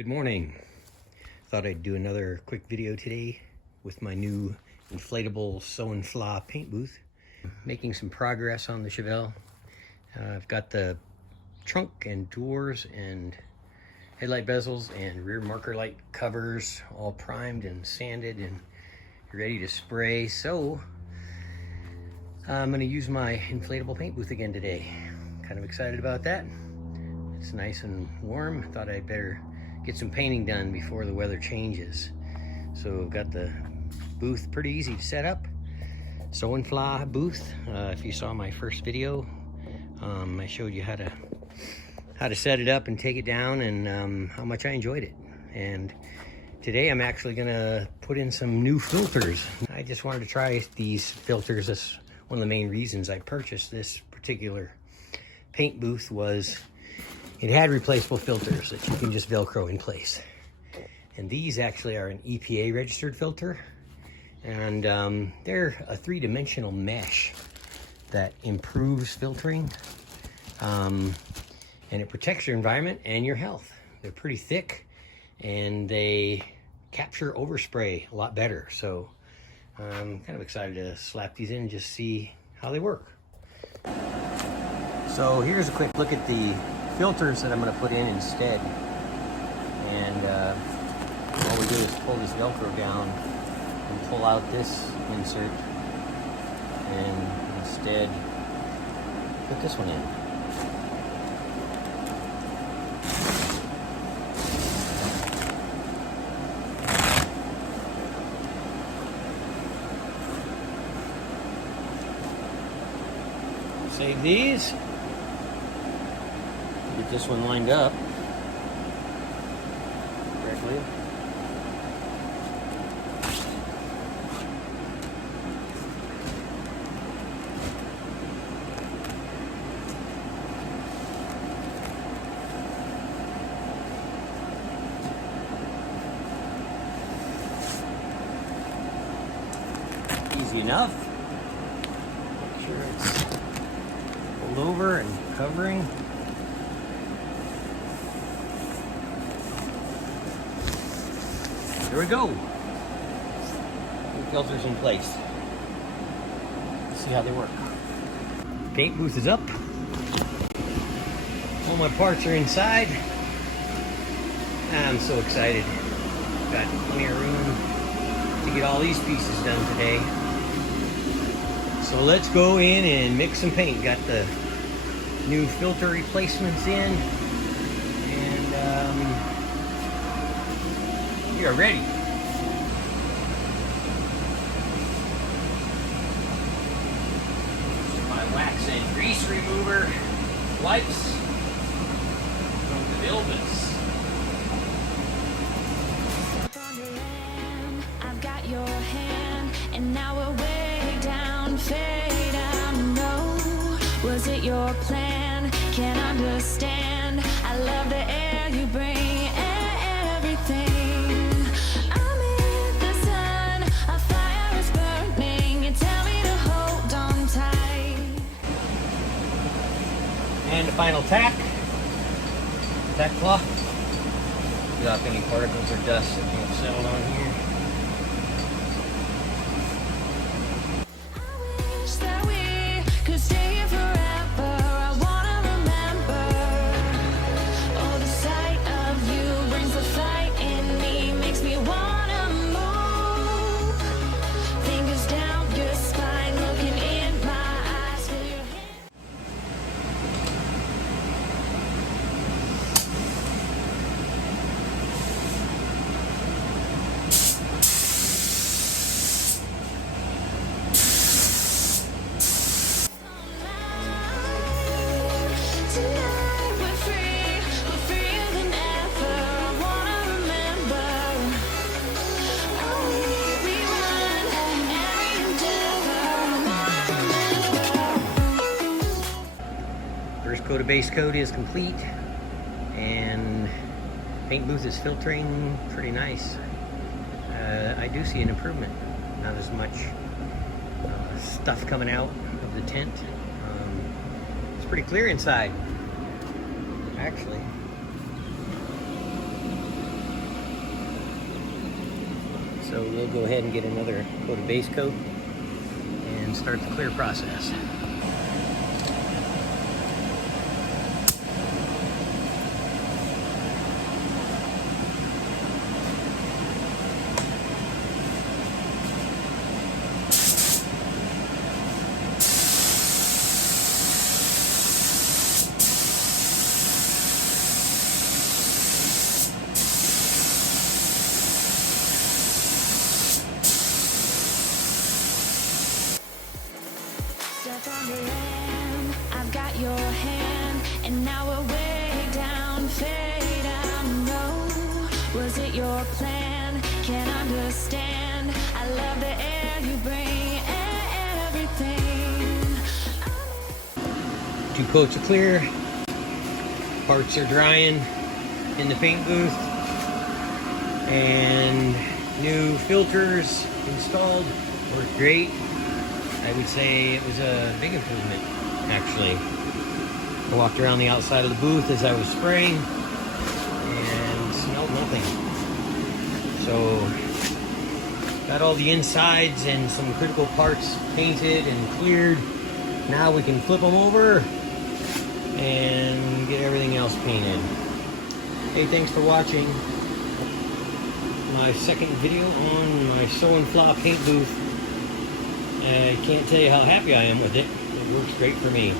Good morning. Thought I'd do another quick video today with my new inflatable Sewinfla paint booth. Making some progress on the Chevelle. I've got the trunk and doors and headlight bezels and rear marker light covers all primed and sanded and ready to spray. So I'm going to use my inflatable paint booth again today. Kind of excited about that. It's nice and warm. Thought I'd better get some painting done before the weather changes. So I've got the booth pretty easy to set up. Sewinfla booth. If you saw my first video, I showed you how to set it up and take it down, and how much I enjoyed it. And today I'm actually gonna put in some new filters. I just wanted to try these filters. That's one of the main reasons I purchased this particular paint booth. Was it had replaceable filters that you can just Velcro in place. And these actually are an EPA registered filter. And they're a three-dimensional mesh that improves filtering. And it protects your environment and your health. They're pretty thick and they capture overspray a lot better. So I'm kind of excited to slap these in and just see how they work. So here's a quick look at the filters that I'm going to put in instead. And all we do is pull this Velcro down and pull out this insert, and instead put this one in. Save these. Get this one lined up correctly. Easy enough. Make sure it's pulled over and covering. There we go. New filters in place. Let's see how they work. Paint booth is up. All my parts are inside. I'm so excited. Got plenty of room to get all these pieces done today. So let's go in and mix some paint. Got the new filter replacements in, and we are ready. My wax and grease remover wipes from the Vilbus. I've got your hand, and now we're way down, fade out. No, was it your plan? Can't understand. I love the air you bring, everything. And the final tack cloth. Get off any particles or dust that may have settled on here. I wish that we could stay here forever. I wanna remember. Oh, the sight of you brings the fight in me, makes me wanna move. Fingers down your spine, looking in my eyes, feel your hand. Tonight we're freer than ever. I wanna remember. Oh, we run every endeavor. First coat of base coat is complete, and paint booth is filtering pretty nice. I do see an improvement. Not as much stuff coming out of the tint. It's pretty clear inside, actually. So we'll go ahead and get another coat of base coat and start the clear process. Step on the land, I've got your hand, and now we're way down, fade out. No, was it your plan? Can't understand. I love the air you bring, everything. 2 coats of clear. Parts are drying in the paint booth, and new filters installed. Worked great. I would say it was a big improvement, actually. I walked around the outside of the booth as I was spraying and smelled nothing. So, got all the insides and some critical parts painted and cleared. Now we can flip them over and get everything else painted. Hey, thanks for watching my second video on my Sewinfla paint booth. I can't tell you how happy I am with it. It works great for me.